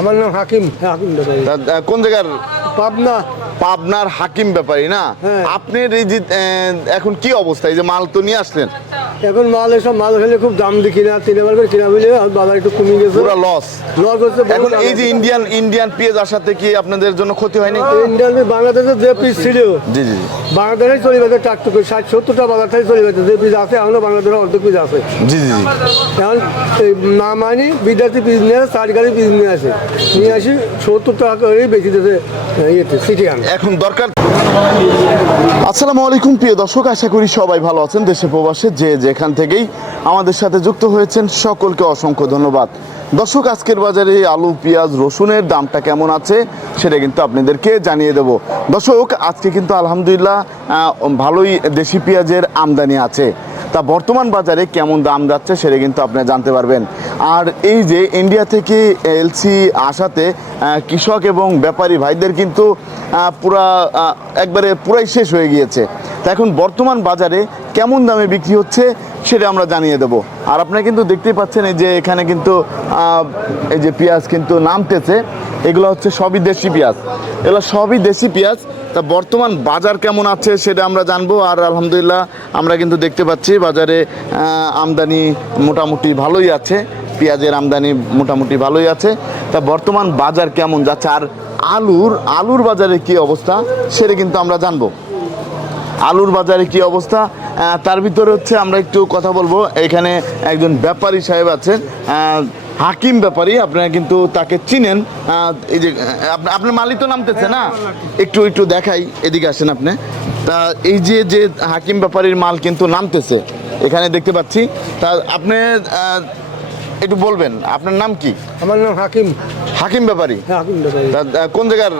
আমার নাম হাকিম। হ্যাঁ হাকিম ব্যাপারী। কোন জায়গার? পাবনা। পাবনার হাকিম ব্যাপারী না? আপনি আপনার এই যে এখন কি অবস্থা? এই যে মাল তো নিয়ে আসলেন। এখন মাল এসব মাল খেলে খুব দাম দিয়ে কিনা তিনবার করে কিনা আর বাজার একটু কমে গেছে। পুরো লস লস হচ্ছে এখন এই যে। ইন্ডিয়ান ইন্ডিয়ান পেঁয়াজ আসাতে কি আপনাদের জন্য ক্ষতি হয়নি? ইন্ডিয়ান বাংলাদেশে যে পিস ছিল জি জি। বাংলাদেশে চলে গেছে টাকটুক ষাট সত্তরটা বাজার থেকে চলে গেছে। যে পিস আছে এখনও বাংলাদেশে অর্ধেক পিস আছে। জি জি এখন এই না মানি বিদ্যার্থী পিস নিয়ে আসে চার গাড়ি পিস নিয়ে আসে। নিয়ে আসি সত্তর টাকা করেই বেশি দিতে ইয়েতে সিটি এখন দরকার আসসালামু আলাইকুম, প্রিয় দর্শক, আশা করি সবাই ভালো আছেন দেশে প্রবাসে, যে যেখান থেকেই আমাদের সাথে যুক্ত হয়েছেন, সকলকে অসংখ্য ধন্যবাদ। দর্শক, আজকের বাজারে আলু, পেঁয়াজ, রসুনের দামটা কেমন আছে, সেটা কিন্তু আপনাদেরকে জানিয়ে দেব। দর্শক, আজকে কিন্তু আলহামদুলিল্লাহ ভালোই দেশি পেঁয়াজের আমদানি আছে। তা বর্তমান বাজারে কেমন দাম যাচ্ছে, সেটা কিন্তু আপনারা জানতে পারবেন। আর এই যে ইন্ডিয়া থেকে এলসি আসাতে কৃষক এবং ব্যাপারী ভাইদের কিন্তু পুরা একবারে পুরাই শেষ হয়ে গিয়েছে। তা এখন বর্তমান বাজারে কেমন দামে বিক্রি হচ্ছে সেটা আমরা জানিয়ে দেব। আর আপনারা কিন্তু দেখতেই পাচ্ছেন এই যে এখানে কিন্তু এই যে পেঁয়াজ কিন্তু নামতেছে। এগুলো হচ্ছে সবই দেশি পেঁয়াজ। এগুলো সবই দেশি পেঁয়াজ। তা বর্তমান বাজার কেমন আছে সেটা আমরা জানব। আর আলহামদুলিল্লাহ আমরা কিন্তু দেখতে পাচ্ছি বাজারে আমদানি মোটামুটি ভালোই আছে। পেঁয়াজের আমদানি মোটামুটি ভালোই আছে। তা বর্তমান বাজার কেমন যাচ্ছে? আর আলুর আলুর বাজারে কি অবস্থা সেটা কিন্তু আমরা জানব। আলুর বাজারে কি অবস্থা? তার ভিতরে হচ্ছে আমরা একটু কথা বলব। এখানে একজন ব্যাপারী সাহেব আছেন। হাকিম ব্যাপারী, আপনারা কিন্তু তাকে চিনেন। এই যে আপনার মালিক তো নামতেছে না? একটু একটু দেখাই, এদিকে আসেন আপনি। তা এই যে যে হাকিম ব্যাপারীর মাল কিন্তু নামতেছে, এখানে দেখতে পাচ্ছি। তা আপনি একটু বলবেন আপনার নাম কি? আমার নাম হাকিম। হাকিম ব্যাপারী? হ্যাঁ হাকিম ব্যাপারী। তা আহ, কোন জায়গার?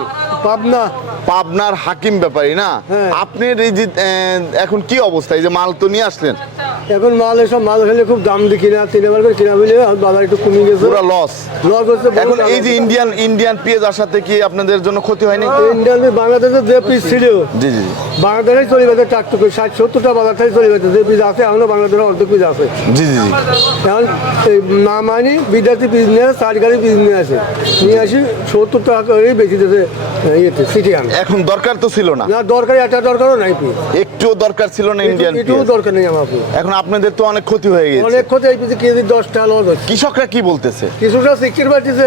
পাবনা। পাবনার হাকিম ব্যাপারী না? আপনি আপনার এই যে আহ, এখন কি অবস্থা? এই যে মাল তো নিয়ে আসলেন। এখন মাল এসব মাল খেলে খুব দাম দিয়ে কিনা তিনবার করে কিনা বলে বাজার একটু কমে গেছে। পুরো লস লস হচ্ছে এখন এই যে ইন্ডিয়ান ইন্ডিয়ান পেঁয়াজ আসাতে কি আপনাদের জন্য ক্ষতি হয়নি? ইন্ডিয়ান বাংলাদেশে যে পিস ছিল জি জি। বাংলাদেশে চলে গেছে টাকটুক ষাট সত্তরটা বাজার থেকে চলে গেছে যে পিস আছে এখনও বাংলাদেশে অর্ধেক পিস আছে। জি জি জি। এখন না মানি বিদ্যার্থী পিস নিয়ে চার গাড়ি পিস নিয়ে আসে। নিয়ে আসি সত্তর টাকা করেই বেশি দিতে ইয়েতে সিটি আন এখন দরকার তো ছিল না। না দরকারি একটা দরকারও নাই পিস একটুও দরকার ছিল না ইন্ডিয়ান পেঁয়াজ দরকার নেই আমার এখন আপনাদের তো অনেক ক্ষতি হয়ে গেছে। অনেক ক্ষতি হয়েছে কেজি দশটা লস হচ্ছে কৃষকরা কি বলতেছে? কৃষকরা সিক্সটির বাড়তেছে।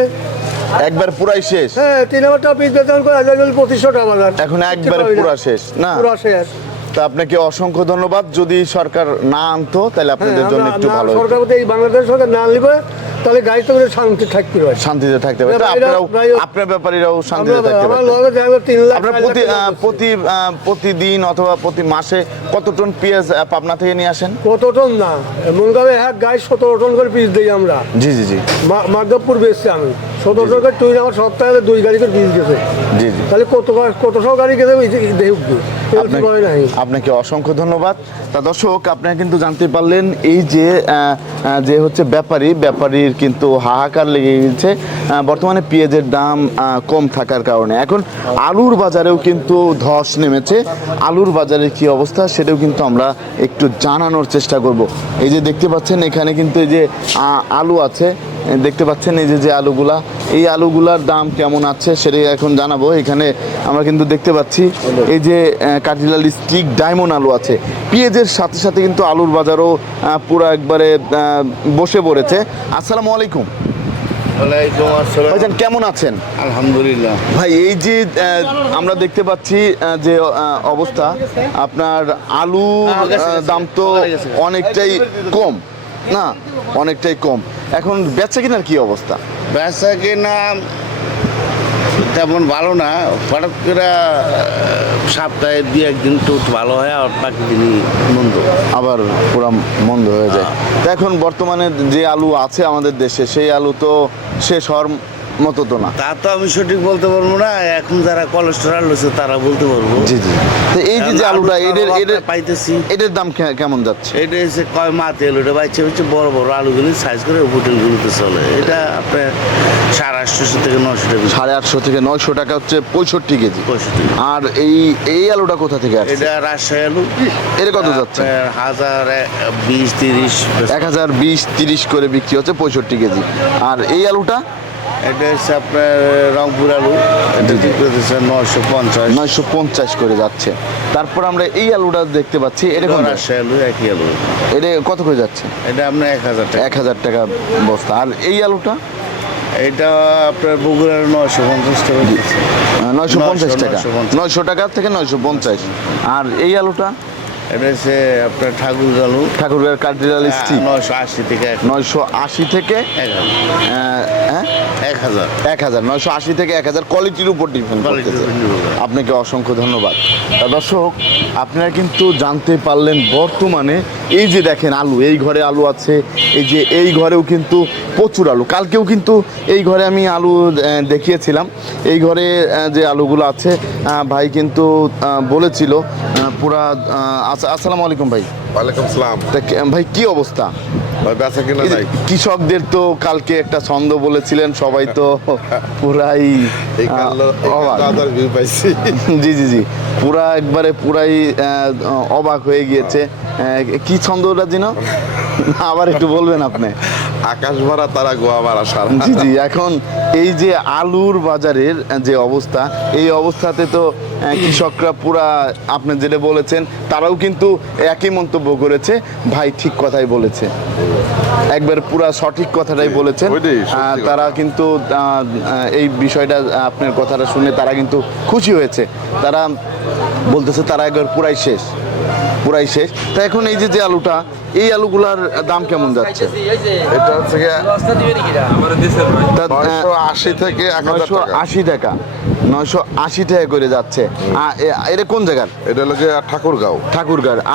একবার পুরাই শেষ? হ্যাঁ তিন হাজার টাকা পিস বেতন করে হাজার পঁচিশশো টাকা বাজার। এখন একবারে পুরা শেষ না? পুরা শেষ। তা আপনাকে অসংখ্য ধন্যবাদ। যদি সরকার না আনতো তাহলে হ্যাঁ, আপনাদের জন্য একটু ভালো সরকার এই বাংলাদেশ সরকার না নিবে তাহলে গাড়ি তো শান্তি থাকতে পারে। শান্তিতে থাকতে পারে। আপনারাও আপনার ব্যাপারীরাও শান্তিতে থাকতে পারে আপনার প্রতি। প্রতি প্রতিদিন অথবা প্রতি মাসে কত টন পেঁয়াজ পাবনা থেকে নিয়ে আসেন? কত টন না? মনগাবে এক গাড়ি সতেরো টন করে পিস দিই আমরা। জি জি জি। মাধবপুর বেচছি আমি। সতেরো টন করে তুই আমার সপ্তাহে দুই গাড়ি করে পিস গেছে জি জি। তাহলে কত কত সব গাড়ি গেছে আপনাকে- আপনাকে অসংখ্য ধন্যবাদ। তা দর্শক আপনারা কিন্তু জানতে পারলেন এই যে যে হচ্ছে ব্যাপারী ব্যাপারীর কিন্তু হাহাকার লেগে গেছে। বর্তমানে পেঁয়াজের দাম কম থাকার কারণে। এখন আলুর বাজারেও কিন্তু ধস নেমেছে। আলুর বাজারে কি অবস্থা সেটাও কিন্তু আমরা একটু জানানোর চেষ্টা করব। এই যে দেখতে পাচ্ছেন এখানে কিন্তু এই যে আলু আছে। দেখতে পাচ্ছেন এই যে যে আলুগুলা এই আলুগুলার দাম কেমন আছে সেটাই এখন জানাব। এখানে আমরা কিন্তু দেখতে পাচ্ছি এই যে আহ, কাঠিলাল স্টিক ডায়মন্ড আলু আছে। পেঁয়াজের সাথে সাথে কিন্তু আলুর বাজারও পুরো একবারে বসে পড়েছে। আসসালামু আলাইকুম। ভাইজান কেমন আছেন? আলহামদুলিল্লাহ। ভাই এই যে আমরা দেখতে পাচ্ছি যে অবস্থা আপনার আলু। দাম তো অনেকটাই কম। না অনেকটাই কম। এখন বেচা কেনার কি অবস্থা? বেচা কেনা তেমন ভালো না। হঠাৎ করে সপ্তাহে দু একদিন তো ভালো হয় আর বাকি দিনই মন্দ। আবার পুরো মন্দ হয়ে যায়। তো এখন বর্তমানে যে আলু আছে আমাদের দেশে সেই আলু তো শেষ হওয়ার মতো তো না। তা তো আমি সঠিক বলতে পারব না এখন যারা কোলেস্টেরল হচ্ছে তারা বলতে পারব। জি জি তো এই যে যে আলুটা এদের এদের পাইতেছি। এদের দাম কেমন যাচ্ছে? এটা হচ্ছে কয় মাতে এলো এটা বাইছে হচ্ছে বড় বড় আলুগুলি সাইজ করে হোটেলগুলিতে চলে। এটা আপনার সাড়ে আটশোশো থেকে নশো টাকা। সাড়ে আটশো থেকে নয়শো টাকা হচ্ছে পঁয়ষট্টি কেজি। পঁয়ষট্টি আর এই এই আলুটা কোথা থেকে আসছে? এটা রাজশাহী আলু। এটা কত যাচ্ছে? হাজার বিশ তিরিশ। এক হাজার বিশ তিরিশ করে বিক্রি হচ্ছে পঁয়ষট্টি কেজি। আর এই আলুটা? এটা হচ্ছে আপনার রংপুর আলু। এটা বিক্রি হচ্ছে নশো পঞ্চাশ। নয়শো পঞ্চাশ করে যাচ্ছে। তারপর আমরা এই আলুটা দেখতে পাচ্ছি এরকম রাজশাহী আলু একই আলু। এটা কত করে যাচ্ছে? এটা আপনার এক হাজার টাকা। এক হাজার টাকা বস্তা। আর এই আলুটা? এটা আপনার বগুড়ার নশো পঞ্চাশ টাকা নয়শো পঞ্চাশ নয়শো, টাকা নয়শো টাকা থেকে নয়শো পঞ্চাশ। আর এই আলুটা? এটা হচ্ছে আপনার ঠাকুর আলু। ঠাকুরগাঁর কার্ডিনাল স্টিক। নশো আশি থেকে নয়শো আশি থেকে হ্যাঁ? হাজার। এক হাজার নয়শো আশি থেকে এক হাজার কোয়ালিটির উপর ডিপেন্ড করতেছে। আপনাকে অসংখ্য ধন্যবাদ। দর্শক আপনারা কিন্তু জানতে পারলেন বর্তমানে এই যে দেখেন আলু এই ঘরে আলু আছে এই যে এই ঘরেও কিন্তু প্রচুর আলু। কালকেও কিন্তু এই ঘরে আমি আলু দেখিয়েছিলাম। এই ঘরে যে আলুগুলো আছে ভাই কিন্তু বলেছিল পুরা আসসালামু আলাইকুম ভাই। ওয়ালাইকুম সালাম। তা ভাই কি অবস্থা? বেচা কিনা নাই। কৃষকদের তো কালকে একটা ছন্দ বলেছিলেন সবাই তো পুরাই পাইছি। জি জি জি। পুরা একবারে পুরাই অবাক হয়ে গিয়েছে। কি ছন্দটা জিন? আবার একটু বলবেন আপনি। আকাশ ভরা তারা গোয়া মারা সারা। জি জি এখন এই যে আলুর বাজারের যে অবস্থা এই অবস্থাতে তো কৃষকরা পুরা আপনি যেটা বলেছেন তারাও কিন্তু একই মন্তব্য করেছে। ভাই ঠিক কথাই বলেছে। একবার পুরা সঠিক কথাটাই বলেছেন। কথা। তারা কিন্তু এই বিষয়টা আপনার কথাটা শুনে তারা কিন্তু খুশি হয়েছে। তারা বলতেছে তারা একবার পুরাই শেষ। পুরাই শেষ। তা এখন এই যে যে আলুটা এই আলুগুলার দাম কেমন যাচ্ছে? এটা হচ্ছে আশি থেকে নয়শো আশি টাকা। নয়শো আশি টাকা করে যাচ্ছে। এটা কোন জায়গার? এটা হলো গিয়ে ঠাকুরগাঁও।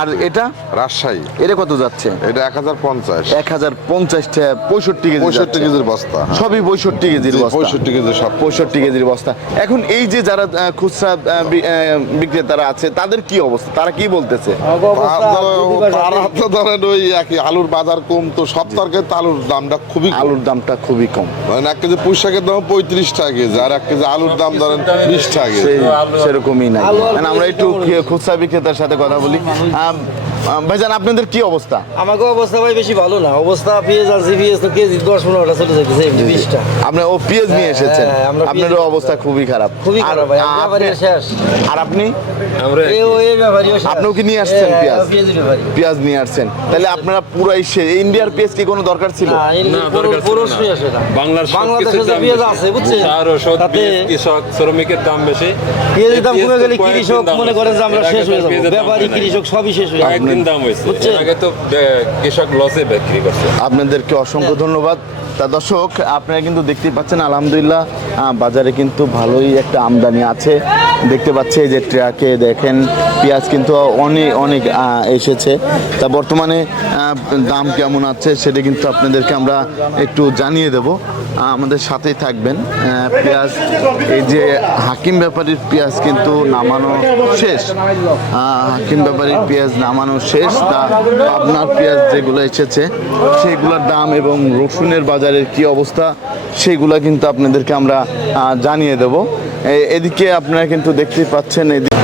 আর এটা? রাজশাহী। এটা কত যাচ্ছে? এটা এক হাজার পঞ্চাশ। এক হাজার পঞ্চাশ টাকা পঁয়ষট্টি কেজি পঁয়ষট্টি কেজির বস্তা হ্যাঁ। সবই পঁয়ষট্টি কেজির পঁয়ষট্টি কেজি সব। পঁয়ষট্টি কেজির বস্তা। এখন এই যে যারা খুচরা আহ, বিক্রেতারা আছে তাদের কি অবস্থা? তারা কি বলতেছে? তারা তো ধরেন ওই একই আলুর বাজার কম তো সব তরকারিতে আলুর দামটা খুবই আলুর দামটা খুবই কম। মানে এক কেজি পুঁই শাকের দাম পঁয়ত্রিশ টাকা কেজি আর এক কেজি আলুর দাম ধরেন বিশ টাকা কেজি। সেরকমই নাই। মানে আমরা একটু খুচরা বিক্রেতার সাথে কথা বলি। ভাইজান আপনাদের কি অবস্থা? আমাকে অবস্থা ভাই বেশি ভালো না। অবস্থা পেঁয়াজ আছে পেঁয়াজ তো কেজি দশ পনেরোটা চলে যাচ্ছে এমনি বিশটা। আপনি ও পেঁয়াজ নিয়ে হ্যাঁ, এসেছেন। হ্যাঁ, পেঁয়াজ- অবস্থা খুবই খারাপ। খুবই খারাপ ভাই আপনি- শেষ। আর আপনি? এই ও এই শেষ। আপনিও কি নিয়ে আসছেন হ্যাঁ, পেঁয়াজ? পেঁয়াজ নিয়ে আসছেন। তাহলে আপনারা পুরাই সে ইন্ডিয়ার পেঁয়াজ কি কোনো দরকার ছিল? পুরো- বাংলার বাংলাদেশে পেঁয়াজ আছে বুঝছেন? ওষুধ, কৃষক শ্রমিকের দাম বেশি। পেঁয়াজের দাম কমে গেলে কৃষক মনে করেন যে আমরা শেষ হয়ে যাব। ব্যাপারী কৃষক সবই শেষ হয়ে যাবে। দাম হয়েছে। এর আগে তো কৃষক লসে বিক্রি করছে। আপনাদেরকে অসংখ্য ধন্যবাদ। তা দর্শক, আপনারা কিন্তু দেখতেই পাচ্ছেন, আলহামদুলিল্লাহ বাজারে কিন্তু ভালোই একটা আমদানি আছে। দেখতে পাচ্ছে যে ট্রাকে দেখেন, পেঁয়াজ কিন্তু অনেক অনেক এসেছে। তা বর্তমানে দাম কেমন আছে সেটা কিন্তু আপনাদেরকে আমরা একটু জানিয়ে দেব। আমাদের সাথেই থাকবেন পেঁয়াজ, এই যে হাকিম ব্যাপারীর পেঁয়াজ কিন্তু নামানো শেষ। হাকিম ব্যাপারীর পেঁয়াজ নামানো শেষ, তা আপনার পেঁয়াজ যেগুলো এসেছে, সেগুলোর দাম এবং রসুনের বাজারের কি অবস্থা, সেগুলা কিন্তু আপনাদেরকে আমরা জানিয়ে দেব। এদিকে আপনারা কিন্তু দেখতেই পাচ্ছেন এদিকে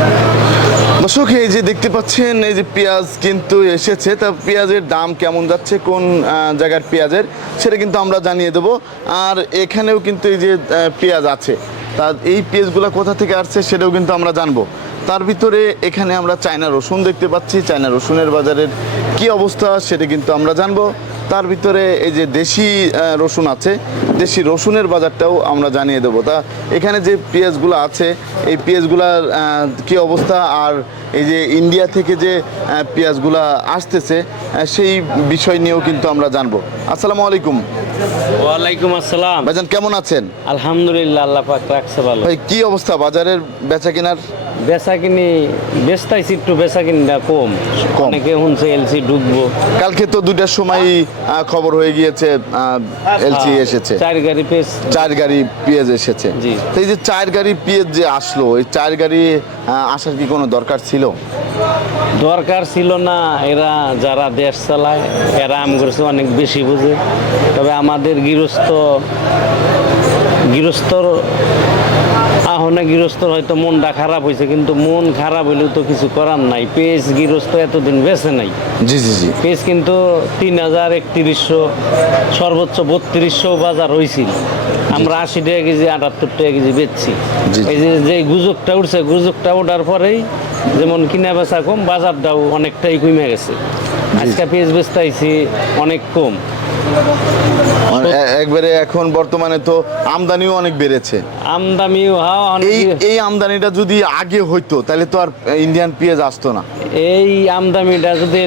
দর্শক, এই যে দেখতে পাচ্ছেন, এই যে পেঁয়াজ কিন্তু এসেছে। তা পেঁয়াজের দাম কেমন যাচ্ছে? কোন জায়গার পেঁয়াজের? সেটা কিন্তু আমরা জানিয়ে দেব। আর এখানেও কিন্তু এই যে পেঁয়াজ আছে। তা এই পেঁয়াজগুলো কোথা থেকে আসছে, সেটাও কিন্তু আমরা জানব। তার ভিতরে এখানে আমরা চায়না রসুন দেখতে পাচ্ছি। চায়না রসুনের বাজারের কি অবস্থা সেটা কিন্তু আমরা জানব। তার ভিতরে এই যে দেশি রসুন আছে দেশি রসুনের বাজারটাও আমরা জানিয়ে দেবো। তা এখানে যে পেঁয়াজগুলো আছে এই পেঁয়াজগুলার কি অবস্থা? আর এই যে ইন্ডিয়া থেকে যে পেঁয়াজগুলা আসতেছে সেই বিষয় নিয়েও কিন্তু আমরা জানব। আসসালামু আলাইকুম। ওয়ালাইকুম আসসালাম। ভাইজান কেমন আছেন? আলহামদুলিল্লাহ আল্লাহ পাক রাখছে ভালো। ভাই কি অবস্থা বাজারের বেচা কেনার বেচা কিনি বেচতাইছি একটু বেচা কিনিটা কম। কম। অনেকে শুনছে এলসি ঢুকবো। কালকে তো দুইটার সময় খবর হয়ে গিয়েছে এলসি হ্যাঁ, এসেছে। চার গাড়ি পেস। চার গাড়ি পেঁয়াজ এসেছে। জি। তো এই যে চার গাড়ি পেঁয়াজ যে আসলো এই চার গাড়ি আসার কি কোনো দরকার ছিল? দরকার ছিল না এরা যারা দেশ চালায় এরা আম করছে অনেক বেশি বুঝে। তবে আমাদের গৃহস্থ গৃহস্থর আহনে গৃহস্থর হয়তো মনটা খারাপ হয়েছে কিন্তু মন খারাপ হইলেও তো কিছু করার নাই। পেজ গৃহস্থ এতদিন বেছে নাই। জি জি জি। পেজ কিন্তু তিন হাজার একত্রিশশো সর্বোচ্চ বত্রিশশো বাজার হয়েছিল আমরা আশি টাকা কেজি আটাত্তর টাকা কেজি বেচছি। জি। এই যে যে গুজবটা উঠছে গুজবটা ওঠার পরেই যেমন কিনা বেচা কম বাজারটাও অনেকটাই কমে গেছে। আজকে পেঁয়াজ বেচতেছি অনেক কম। একবারে এখন বর্তমানে তো আমদানিও অনেক বেড়েছে। আমদামি হওয়া এই এই আমদানিটা যদি আগে হইতো তাহলে তো আর ইন্ডিয়ান পেঁয়াজ আসতো না। এই আমদামিটা যদি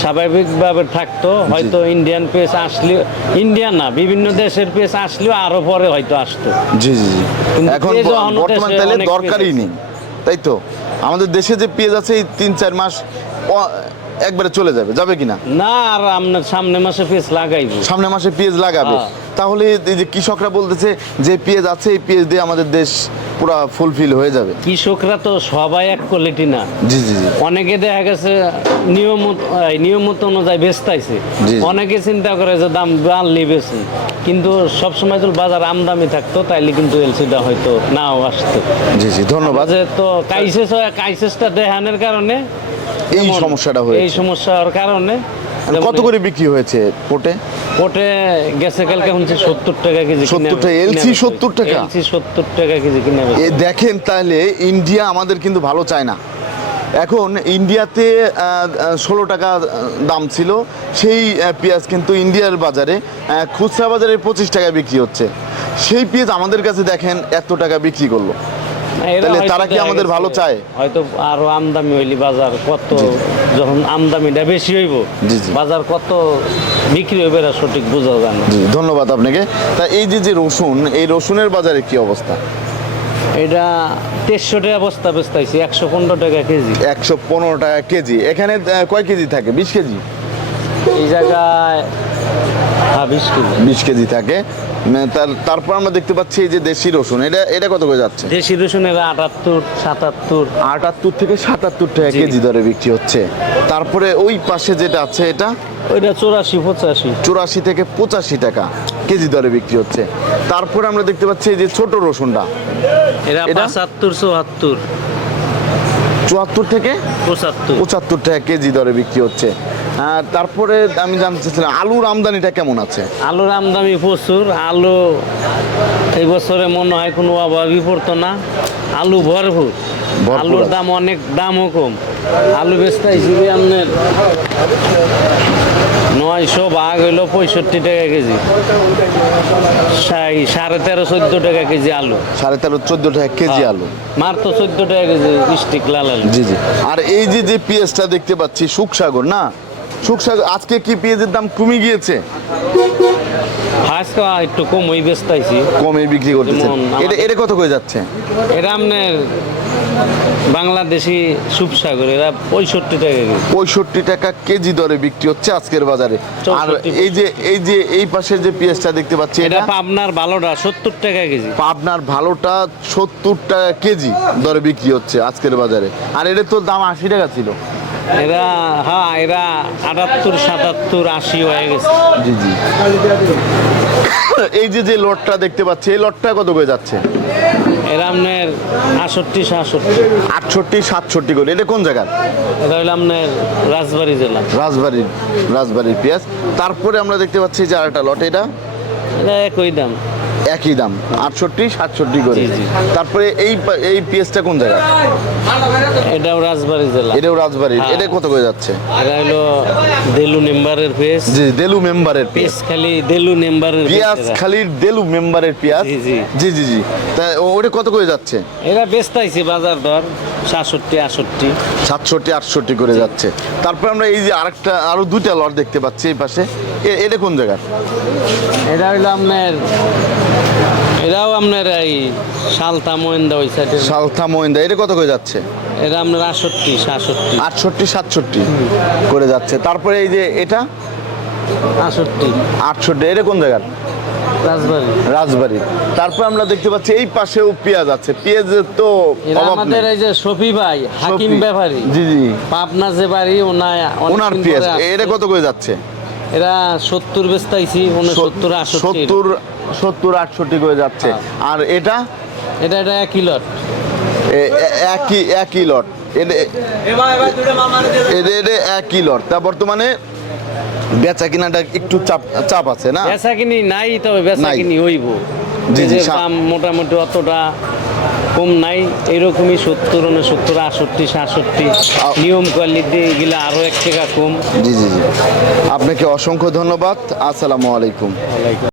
স্বাভাবিকভাবে থাকতো হয়তো ইন্ডিয়ান পেস আসলেও ইন্ডিয়ান না বিভিন্ন দেশের পেস আসলেও আরও পরে হয়তো আসতো। জি জি জি। এখন বর্তমান তাহলে দরকারই নেই। তাই তো? আমাদের দেশে যে পেঁয়াজ আছে এই তিন চার মাস একবারে চলে যাবে যাবে কিনা? না আর আপনার সামনে মাসে পেস লাগাইব। সামনে মাসে পেঁয়াজ লাগাবে। হ্যাঁ। তাহলে এই যে কৃষকরা বলতেছে যে পেঁয়াজ আছে এই পেঁয়াজ দিয়ে আমাদের দেশ পুরা ফুলফিল হয়ে যাবে। কৃষকরা তো সবাই এক কোয়ালিটি না। জি জি জি। অনেকে দেখা গেছে নিয়ম নিয়মিত অনুযায়ী বেচতাইছে। অনেকে চিন্তা করে যে দাম বাড়লি বেশি কিন্তু সবসময় যদি বাজার আমদামি থাকতো তাইলে কিন্তু এলসিটা হয়তো নাও আসতো। জি জি ধন্যবাদ। তো কাইসেস কাইসেসটা দেহানের কারণে। এই সমস্যাটা সমস্যাটা এই হয়েছে সমস্যার কারণে কত করে বিক্রি হয়েছে পোটে? কোটে গেছে কালকে হচ্ছে সত্তর টাকা কেজি 70 টাকা, LC 70 টাকা? এলসি সত্তর টাকা কেজি কিনে দেখেন তাহলে ইন্ডিয়া আমাদের কিন্তু ভালো চায় না। এখন ইন্ডিয়াতে ষোলো টাকা দাম ছিল। সেই পেঁয়াজ কিন্তু ইন্ডিয়ার বাজারে খুচরা বাজারে পঁচিশ টাকা বিক্রি হচ্ছে। সেই পেঁয়াজ আমাদের কাছে দেখেন এত টাকা বিক্রি করল। তাহলে তারা কি আমাদের ভালো চায়? হয়তো আরও আমদামি হইলি বাজার কত যখন আমদামিটা বেশি হইব। বাজার কত বিক্রি এরা সঠিক বোঝা যায় না। ধন্যবাদ আপনাকে। তা এই যে যে রসুন এই রসুনের বাজারে কি অবস্থা? এটা দেড়শো টাকা বস্তা বেচতাইছি একশো পনেরো টাকা কেজি। একশো পনেরো টাকা কেজি। এখানে কয় কেজি থাকে? বিশ কেজি? এই জায়গায় হ্যাঁ বিশ কেজি। বিশ কেজি থাকে। তারপর আমরা দেখতে পাচ্ছি যে দেশি রসুন এটা এটা কত করে যাচ্ছে? দেশি রসুনের আটাত্তর সাতাত্তর। আটাত্তর থেকে সাতাত্তর টাকা কেজি দরে বিক্রি হচ্ছে। তারপরে ওই পাশে যেটা আছে এটা? ওইটা চৌরাশি পঁচাশি। চুরাশি থেকে পঁচাশি টাকা কেজি দরে বিক্রি হচ্ছে। তারপরে আমরা দেখতে পাচ্ছি এই যে ছোট রসুনটা। এটা? পঁচাত্তর চুয়াত্তর। চুয়াত্তর থেকে পঁচাত্তর। পঁচাত্তর টাকা কেজি দরে বিক্রি হচ্ছে। তারপরে আমি জানতে চাচ্ছিলাম আলুর আমদানিটা কেমন আছে? আলুর আমদানি প্রচুর আলু এই বছরে মনে হয় কোনো অভাবই পড়তো না আলু ভরপুর। আলুর দাম অনেক দামও কম। আলু বেচতে হিসেবে আপনার নয়শো ভাগ হইল পঁয়ষট্টি টাকা কেজি। সাড়ে তেরো চোদ্দ টাকা কেজি আলু। সাড়ে তেরো চোদ্দ টাকা কেজি আলু। মার তো চোদ্দ টাকা কেজি স্টিক লাল আলু। জি জি। আর এই যে যে পেঁয়াজটা দেখতে পাচ্ছি সুখসাগর না? সুখসাগর আজকে কি পেঁয়াজের দাম কমে গিয়েছে? আজকে একটু কম ওই বেচতেছি কমে বিক্রি করতেছে। যেমন এটা এটা কত করে যাচ্ছে? এটা আপনার বাংলাদেশি সুপসাগর এরা পঁয়ষট্টি টাকা পঁয়ষট্টি টাকা কেজি দরে বিক্রি হচ্ছে আজকের বাজারে। আর এই যে এই যে এই পাশের যে পেঁয়াজটা দেখতে পাচ্ছি এটা পাবনার ভালোটা সত্তর টাকা কেজি। পাবনার ভালোটা সত্তর টাকা কেজি দরে বিক্রি হচ্ছে আজকের বাজারে। আর এটা তো দাম আশি টাকা ছিল। এরা হ্যাঁ এরা আটাত্তর সাতাত্তর আশি হয়ে গেছে। জি জি। এই যে যে লটটা দেখতে পাচ্ছি এই লটটা কত করে যাচ্ছে? এরা আপনার আষট্টি সাতষট্টি। আটষট্টি সাতষট্টি করে। এটা কোন জায়গার? এটা হলো আপনার রাজবাড়ি জেলা। রাজবাড়ির রাজবাড়ির পেঁয়াজ। তারপরে আমরা দেখতে পাচ্ছি যে আরেকটা লট এটা? এটা একই দাম। একই দাম আটষট্টি সাতষট্টি করে। তারপরে এই এই পেঁয়াজটা কোন জায়গা? এটাও রাজবাড়ি জেলা। এটাও রাজবাড়ির হ্যাঁ। এটা কত করে যাচ্ছে? এটা হলো দেলু নেম্বারের পেস জি দেলু মেম্বারের পেস খালি দেলু নেম্বারের পেঁয়াজ খালির দেলু মেম্বারের পেঁয়াজ জি, জি। জি জি তা ওটা কত করে যাচ্ছে? এরা বেচতাইছে বাজার দর সাতষট্টি আষট্টি সাতষট্টি আটষট্টি করে যাচ্ছে। তারপরে আমরা এই যে আরেকটা আরও দুইটা লট দেখতে পাচ্ছি এই পাশে। এ- এটা কোন জায়গা? এটা হইল আপনার এরাও আপনার এই সালতা মহেন্দা ওই সাইডে সালথা মহিন্দা এটা কত করে যাচ্ছে? এটা আপনার আষট্টি সাতষট্টি। আটষট্টি সাতষট্টি করে যাচ্ছে। তারপরে এই যে এটা? আষট্টি আটষট্টি এটা কোন জায়গার? রাজবাড়ি। রাজবাড়ি। তারপর আমরা দেখতে পাচ্ছি এই পাশেও পেঁয়াজ আছে। পেঁয়াজের তো আমাদের এই যে শফি ভাই হাকিম ব্যাপারী। জি জি। পাবনা যে বাড়ি ওনার অনেকদিন পেঁয়াজ এটা কত করে যাচ্ছে? এরা সত্তর বেচতাইছি সত্তর আষট্টি সত্তর সত্তর আটষট্টি করে যাচ্ছে। হ্যাঁ। আর এটা? এটা এটা একই লট একই একই লট এটা একই লট তা বর্তমানে বেচা কিনাটা একটু চাপ চাপ আছে না? বেচা কিনি নাই তবে বেচা। কিনি হইব। জি, জি, দাম মোটামুটি অতটা কম নাই এরকমই সত্তর না সত্তর আটষট্টি সাতষট্টি। নিয়ম কোয়ালিটি এগুলো আরও এক টাকা কম। জি জি জি। আপনাকে অসংখ্য ধন্যবাদ। আসসালামু আলাইকুম।